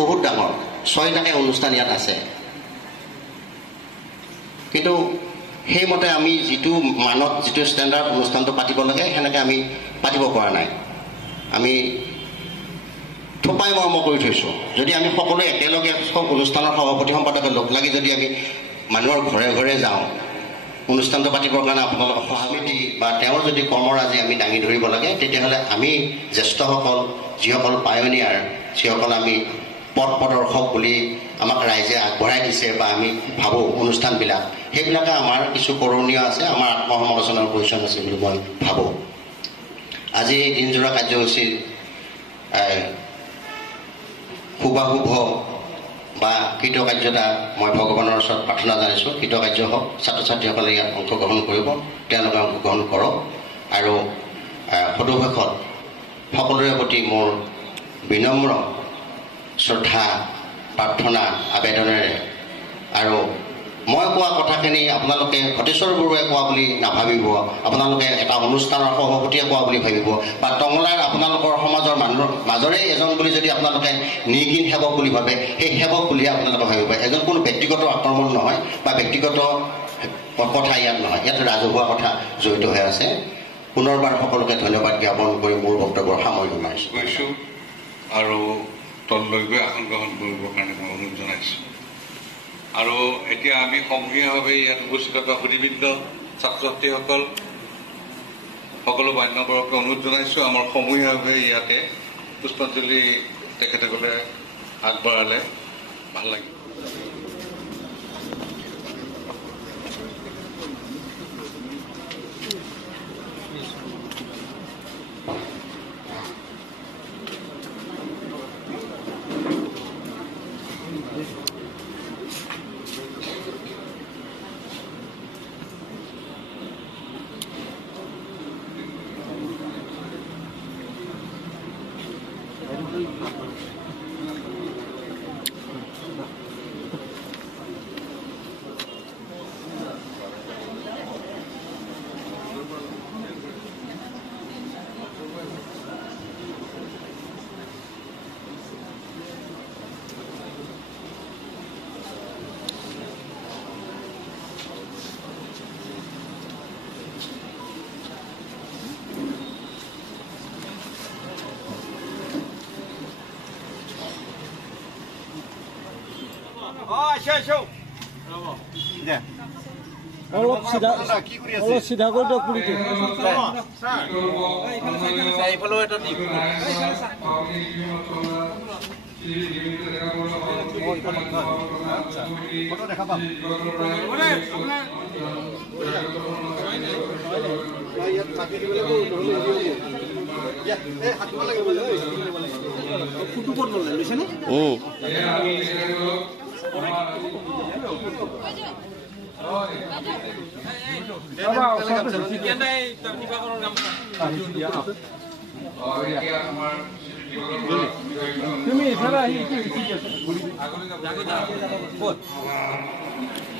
বহুত ডাঙৰ 6টাকৈ অনুষ্ঠান ইয়াত আছে কিন্তু সেইমতে আমি যিটো মানত যিটো ষ্টেণ্ডাৰ্ড অনুষ্ঠানটো পাতিব লাগে সেনেকৈ আমি পাতিব পৰা নাই আমি থোপাই মৰ্ম কৰি থৈছোঁ যদি আমি সকলোৱে একেলগে সব অনুষ্ঠানৰ সভাপতি সম্পাদকে লগ লাগি যদি আমি মানুহৰ ঘৰে ঘৰে যাওঁ অনুষ্ঠানটো পাতিবৰ কাৰণে আপোনালোকৰ সমিতি বা তেওঁৰ যদি কৰ্মৰাজি আমি দাঙি ধৰিব লাগে তেতিয়াহ'লে আমি জ্যেষ্ঠসকল যিসকল পায়নিয়াৰ যিসকল আমি পথ প্ৰদৰ্শক বুলি আমাক ৰাইজে আগবঢ়াই দিছে বা আমি ভাবোঁ অনুষ্ঠানবিলাক সেইবিলাকে আমাৰ কিছু কৰণীয় আছে আমাৰ আত্মসমালোচনাৰ প্ৰয়োজন আছে বুলি মই ভাবোঁ আজি এই দিনজোৰা কাৰ্যসূচীৰ শুভাশুভ বা কৃতকাৰ্যতা মই ভগৱানৰ ওচৰত প্ৰাৰ্থনা জনাইছোঁ কৃতকাৰ্য হওক ছাত্ৰ ছাত্ৰীসকলে ইয়াত অংশগ্ৰহণ কৰিব তেওঁলোকে অংশগ্ৰহণ কৰক আৰু সদুশেষত সকলোৰে প্ৰতি মোৰ বিনম্ৰ শ্ৰদ্ধা প্ৰাৰ্থনা আবেদনেৰে আৰু মই কোৱা কথাখিনি আপোনালোকে ভটেশ্বৰ বৰুৱাই কোৱা বুলি নাভাবিব আপোনালোকে এটা অনুষ্ঠানৰ সভাপতিয়ে কোৱা বুলি ভাবিব বা টংলাৰ আপোনালোকৰ সমাজৰ মানুহৰ মাজৰে এজন বুলি যদি আপোনালোকে নিৰ্ঘিন সেৱক বুলি ভাবে সেই সেৱক বুলিহে আপোনালোকে ভাবিব এজন কোনো ব্যক্তিগত আক্ৰমণ নহয় বা ব্যক্তিগত কথা ইয়াত নহয় ইয়াত ৰাজহুৱা কথা জড়িত হৈ আছে পুনৰবাৰ সকলোকে ধন্যবাদ জ্ঞাপন কৰি মোৰ বক্তব্যৰ সামৰণি মাৰিছোঁ আৰু তললৈ গৈ আসন গ্ৰহণ কৰিবৰ কাৰণে মই অনুৰোধ জনাইছোঁ আৰু এতিয়া আমি সমূহীয়াভাৱে ইয়াত উপস্থিত থকা সুদীবৃন্দ ছাত্ৰ ছাত্ৰীসকল সকলো মান্যবৰকে অনুৰোধ জনাইছোঁ আমাৰ সমূহীয়াভাৱে ইয়াতে পুষ্পাঞ্জলি তেখেতসকলে আগবঢ়ালে ভাল লাগিব অলপ চিধা কৰি দিয়ক পুলিটো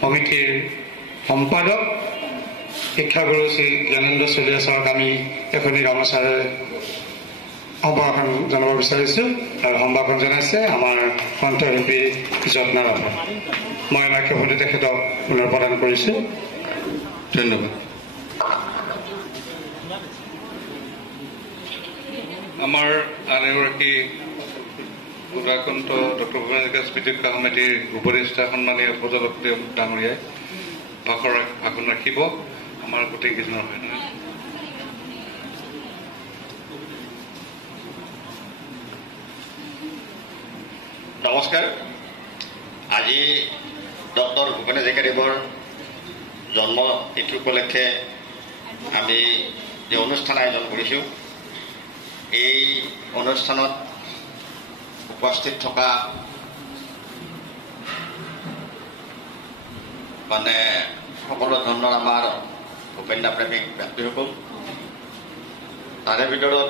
সমিতিৰ সম্পাদক শিক্ষাগুৰু শ্ৰী জ্ঞানেন্দ্ৰ চলিহা ছাৰক আমি এখনি গামোচাৰে সম্ভাষণ জনাব বিচাৰিছোঁ আৰু সম্ভাষণ জনাইছে আমাৰ কণ্ঠশিল্পী যত্নাৰাধে মই মাইক্ৰফোনটো তেখেতক পুনৰ প্ৰদান কৰিছোঁ ধন্যবাদ আমাৰ আন এগৰাকী উদাকণ্ঠ ডক্টৰ ভূপেন হাজৰিকা স্মৃতি সমিতিৰ উপদেষ্টা সন্মানীয় প্ৰজাপতি ডাঙৰীয়াই ভাষণ ৰাখিব আমাৰ গোটেইকেইজনৰ হয় নহয় নমস্কাৰ আজি ডক্টৰ ভূপেন হাজৰিকাদেৱৰ জন্মতিথি উপলক্ষে আমি এই অনুষ্ঠান আয়োজন কৰিছোঁ এই অনুষ্ঠানত উপস্থিত থকা মানে সকলো ধৰণৰ আমাৰ ভূপেন্দ্ৰ প্ৰেমিক ব্যক্তিসকল তাৰে ভিতৰত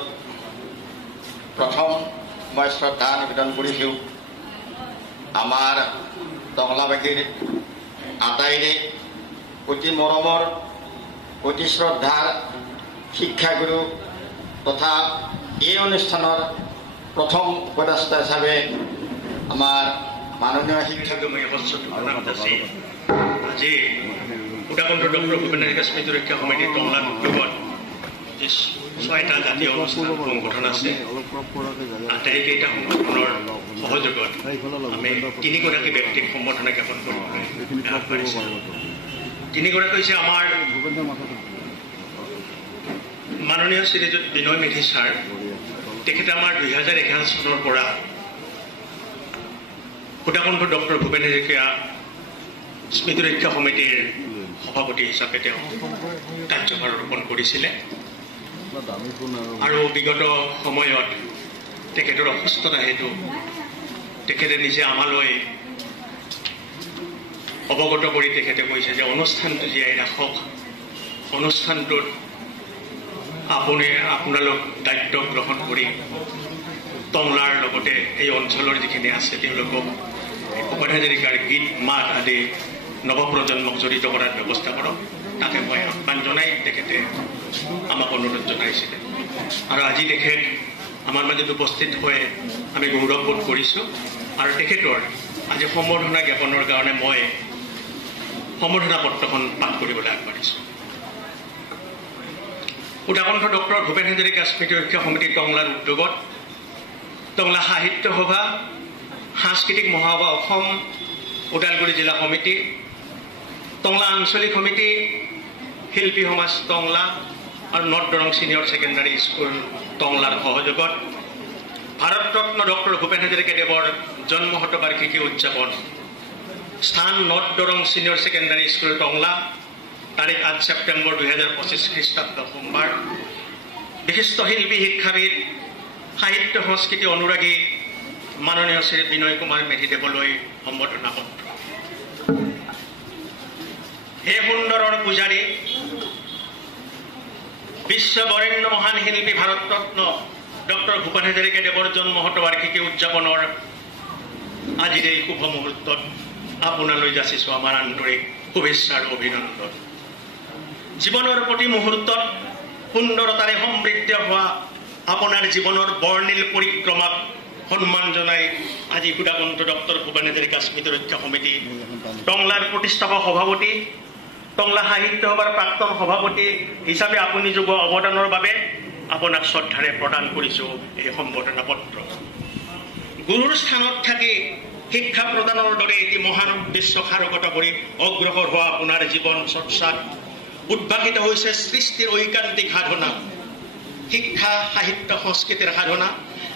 প্ৰথম মই শ্ৰদ্ধা নিবেদন কৰিছোঁ আমাৰ টংলাবাসীৰ আটাইৰে অতি মৰমৰ অতি শ্ৰদ্ধাৰ শিক্ষাগুৰু তথা এই অনুষ্ঠানৰ প্ৰথম উপদেষ্টা হিচাপে আমাৰ মাননীয় শিক্ষাগমী সৰস্বতী প্ৰধান দাসী আজি সুধাকণ্ঠ ডক্টৰ ভূপেন হাজৰিকা স্মৃতি ৰক্ষা সমিতিৰ টংলাত উদ্যোগত যি 6টা জাতীয় অনুষ্ঠান সংগঠন আছে আটাইকেইটা সংগঠনৰ সহযোগত আমি 3গৰাকী ব্যক্তিক সম্বৰ্ধনা জ্ঞাপন কৰিবলৈ আগবাঢ়িছোঁ। 3গৰাকী হৈছে আমাৰ মাননীয় শ্ৰীযুত বিনয় মেধি ছাৰ। তেখেতে আমাৰ 2011 চনৰ পৰা সুধাকণ্ঠ ডক্টৰ ভূপেন হাজৰিকা স্মৃতি ৰক্ষা সমিতিৰ সভাপতি হিচাপে তেওঁ কাৰ্যভাৰ ৰোপণ কৰিছিলে আৰু বিগত সময়ত তেখেতৰ অসুস্থতা হেতু তেখেতে নিজে আমালৈ অৱগত কৰি তেখেতে কৈছে যে অনুষ্ঠানটো জীয়াই ৰাখক, অনুষ্ঠানটোত আপোনালোক দায়িত্ব গ্ৰহণ কৰি টংলাৰ লগতে এই অঞ্চলৰ যিখিনি আছে তেওঁলোকক ভূপেন হাজৰিকাৰ গীত মাত আদি নৱপ্ৰজন্মক জড়িত কৰাৰ ব্যৱস্থা কৰক। তাকে মই আহ্বান জনাই তেখেতে আমাক অনুৰোধ জনাইছিলে আৰু আজি তেখেত আমাৰ মাজত উপস্থিত হৈ আমি গৌৰৱবোধ কৰিছোঁ আৰু তেখেতৰ আজি সম্বৰ্ধনা জ্ঞাপনৰ কাৰণে মই সম্বৰ্ধনা পত্ৰখন পাঠ কৰিবলৈ আগবাঢ়িছোঁ। সুধাকণ্ঠ ডক্টৰ ভূপেন হাজৰিকা স্মৃতি ৰক্ষা সমিতি টংলাৰ উদ্যোগত টংলা সাহিত্য সভা, সাংস্কৃতিক মহাসভা অসম, ওদালগুৰি জিলা সমিতি, টংলা আঞ্চলিক সমিতি, শিল্পী সমাজ টংলা আৰু north Darrang senior secondary school টংলাৰ সহযোগত ভাৰতৰত্ন ডক্টৰ ভূপেন হাজৰিকাদেৱৰ জন্ম শতবাৰ্ষিকী উদযাপন স্থান north Darrang senior secondary school Tangla, তাৰিখ 8 ছেপ্টেম্বৰ 2025 খ্ৰীষ্টাব্দ সোমবাৰ। বিশিষ্ট শিল্পী, শিক্ষাবিদ, সাহিত্য সংস্কৃতি অনুৰাগী মাননীয় শ্ৰী বিনয় কুমাৰ মেধিদেৱলৈ সম্বৰ্ধনা পত্ৰ। হে সুন্দৰৰ পূজাৰী, বিশ্ব বৰেণ্য মহান শিল্পী ভাৰতৰত্ন ডক্টৰ ভূপেন হাজৰিকাদেৱৰ জন্ম শতবাৰ্ষিকী উদযাপনৰ আজিৰ এই শুভ মুহূৰ্তত আপোনালৈ যাচিছোঁ আমাৰ আন্তৰিক শুভেচ্ছা আৰু অভিনন্দন। জীৱনৰ প্ৰতি মুহূৰ্তত সুন্দৰতাৰে সমৃদ্ধ হোৱা আপোনাৰ জীৱনৰ বৰ্ণিল পৰিক্ৰমাক সন্মান জনাই আজি সুধাকণ্ঠ ডক্টৰ ভূপেন হাজৰিকা স্মৃতি ৰক্ষা সমিতি টংলাৰ প্ৰতিষ্ঠাপক সভাপতি, টংলা সাহিত্য সভাৰ প্ৰাক্তন সভাপতি হিচাপে আপুনি যোগোৱা অৱদানৰ বাবে আপোনাক শ্ৰদ্ধাৰে প্ৰদান কৰিছোঁ এই সম্বৰ্ধনা পত্ৰ। গুৰুৰ স্থানত থাকি শিক্ষা প্ৰদানৰ দৰে এটি মহান উদ্দেশ্য সাৰোগত কৰি অগ্ৰসৰ হোৱা আপোনাৰ জীৱন চৰ্চাত উদ্ভাসিত হৈছে সৃষ্টিৰ ঐকান্তিক সাধনা, শিক্ষা, সাহিত্য, সংস্কৃতিৰ সাধনা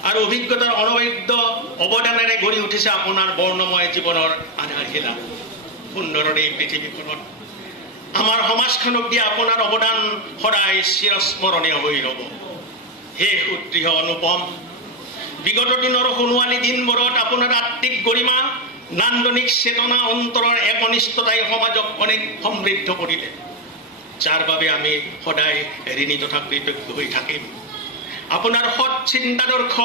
আৰু অভিজ্ঞতাৰ অনবদ্য অৱদানেৰে গঢ়ি উঠিছে আপোনাৰ বৰ্ণময় জীৱনৰ আধাৰশিলা। সুন্দৰৰ এই পৃথিৱীখনত আমাৰ সমাজখনক দিয়া আপোনাৰ অৱদান সদায় চিৰস্মৰণীয় হৈ ৰ'ব। হে সুদৃঢ় অনুপম, বিগত দিনৰ সোণোৱালী দিনবোৰত আপোনাৰ আত্মিক গৰিমা, নান্দনিক চেতনা, অন্তৰৰ একনিষ্ঠতাই সমাজক অনেক সমৃদ্ধ কৰিলে, যাৰ বাবে আমি সদায় ঋণী তথা কৃতজ্ঞ হৈ থাকিম। আপোনাৰ সৎ চিন্তাদৰ্শ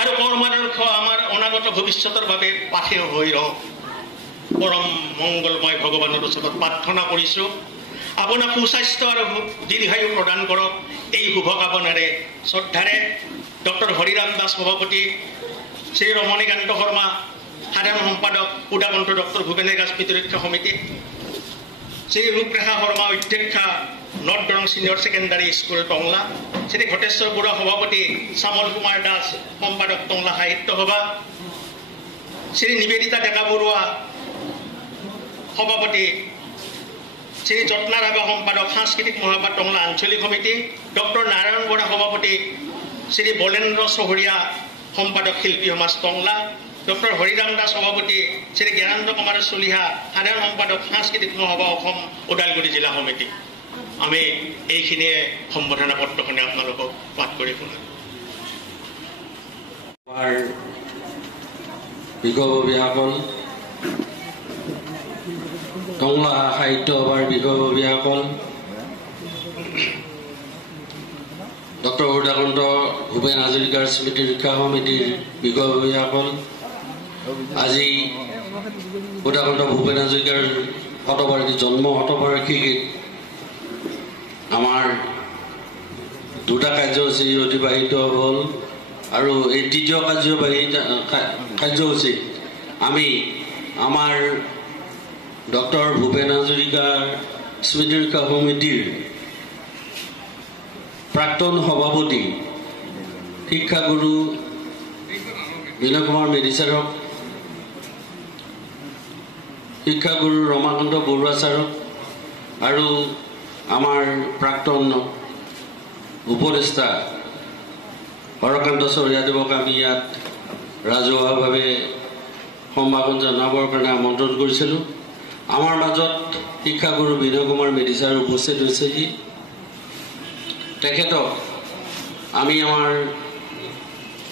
আৰু কৰ্মাদৰ্শ আমাৰ অনাগত ভৱিষ্যতৰ বাবে পাথেয় হৈ ৰওক। পৰম মংগলময় ভগৱানৰ ওচৰত প্ৰাৰ্থনা কৰিছোঁ আপোনাক সুস্বাস্থ্য আৰু দীৰ্ঘায়ু প্ৰদান কৰক। এই শুভকামনাৰে শ্ৰদ্ধাৰে ডক্টৰ হৰিৰাম দাস সভাপতি, শ্ৰী ৰমণীকান্ত শৰ্মা সাধাৰণ সম্পাদক সুধাকণ্ঠ ডক্টৰ ভূপেন হাজৰিকা স্মৃতি ৰক্ষা সমিতি, শ্ৰী ৰূপৰেখা শৰ্মা অধ্যক্ষা north Darrang senior secondary school Tangla, Shri Ghateswar Barua সভাপতি, শ্যামল কুমাৰ দাস সম্পাদক টংলা সাহিত্য সভা, শ্ৰী নিবেদিতা ডেকা বৰুৱা সভাপতি, শ্ৰী যত্না ৰাভা সম্পাদক সাংস্কৃতিক মহাসভা টংলা আঞ্চলিক সমিতি, ডক্টৰ নাৰায়ণ বৰা সভাপতি, শ্ৰী বলেন্দ্ৰ চহৰীয়া সম্পাদক শিল্পী সমাজ টংলা, ডক্টৰ হৰিৰাম দাস সভাপতি, শ্ৰী জ্ঞানেন্দ্ৰ কুমাৰ চলিহা সাধাৰণ সম্পাদক সাংস্কৃতিক মহাসভা অসম ওদালগুৰি জিলা সমিতি। আমি এইখিনিয়ে সম্বৰ্ধনা পত্ৰখনে আপোনালোকক পাঠ কৰি শুনাম। বিষয়ববীয়াসকল, টংলা সাহিত্য সভাৰ বিষয়ববীয়াসকল, ডক্টৰ সুধাকণ্ঠ ভূপেন হাজৰিকাৰ স্মৃতি ৰক্ষা সমিতিৰ বিষয়ববীয়াসকল, আজি সুধাকণ্ঠ ভূপেন হাজৰিকাৰ জন্ম শতবাৰ্ষিকীত আমাৰ দুটা কাৰ্যসূচী অতিবাহিত হ'ল আৰু এই তৃতীয় কাৰ্যসূচীত আমি আমাৰ ডক্টৰ ভূপেন হাজৰিকাৰ স্মৃতি ৰক্ষা সমিতিৰ প্ৰাক্তন সভাপতি শিক্ষাগুৰু বিনয় কুমাৰ মেধি ছাৰক, শিক্ষাগুৰু ৰমাকান্ত বৰুৱা ছাৰক আৰু আমাৰ প্ৰাক্তন উপদেষ্টা হৰকান্ত চৰিয়াদেৱক আমি ইয়াত ৰাজহুৱাভাৱে সম্ভাষণ জনাবৰ কাৰণে আমন্ত্ৰণ কৰিছিলোঁ। আমাৰ মাজত শিক্ষাগুৰু বিনয় কুমাৰ মেধি ছাৰ উপস্থিত হৈছেহি। তেখেতক আমি আমাৰ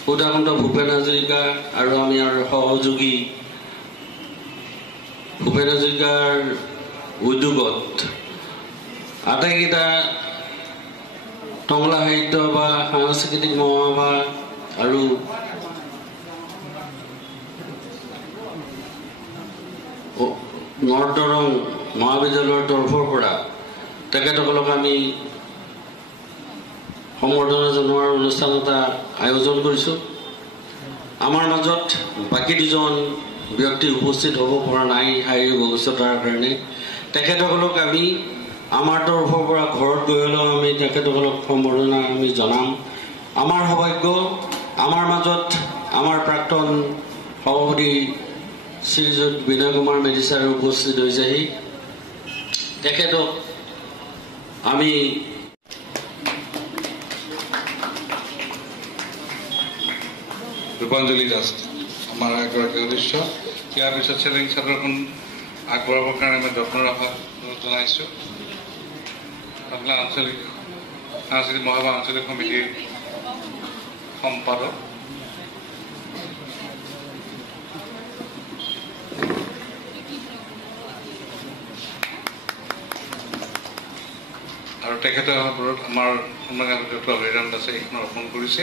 সুধাকণ্ঠ ভূপেন হাজৰিকা আৰু আমাৰ সহযোগী ভূপেন হাজৰিকাৰ উদ্যোগত আটাইকেইটা টংলা সাহিত্য বা সাংস্কৃতিক মহাসভা আৰু নৰ্থ দৰং মহাবিদ্যালয়ৰ তৰফৰ পৰা তেখেতসকলক আমি সম্বৰ্ধনা জনোৱাৰ অনুষ্ঠান এটা আয়োজন কৰিছোঁ। আমাৰ মাজত বাকী দুজন ব্যক্তি উপস্থিত হ'ব পৰা নাই শাৰীৰিক অসুস্থতাৰ কাৰণে। তেখেতসকলক আমি আমাৰ তৰফৰ পৰা ঘৰত গৈ হ'লেও আমি তেখেতসকলক সম্বৰ্ধনা আমি জনাম। আমাৰ সৌভাগ্য আমাৰ মাজত আমাৰ প্ৰাক্তন সভাপতি শ্ৰীযুত বিনয় কুমাৰ মেধি ছাৰ উপস্থিত হৈছেহি। তেখেতক আমি ৰূপাঞ্জলি দাস আমাৰ এগৰাকী সদস্য। ইয়াৰ পিছত চেলেঞ্জ চাদৰখন আগবঢ়াবৰ কাৰণে আমি যত্ন ৰখা জনাইছোঁ। বাংলা আঞ্চলিক সাংস্কৃতিক মহাসভা আঞ্চলিক সমিতিৰ সম্পাদক আৰু তেখেতৰ ওপৰত আমাৰ সন্মানীয় ডক্টৰ হৰিৰাম দাসে এইখন অৰ্পণ কৰিছে,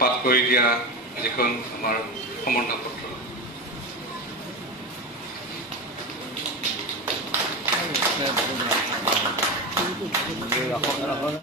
পাঠ কৰি দিয়া যিখন আমাৰ সমৰ্থন পত্ৰ।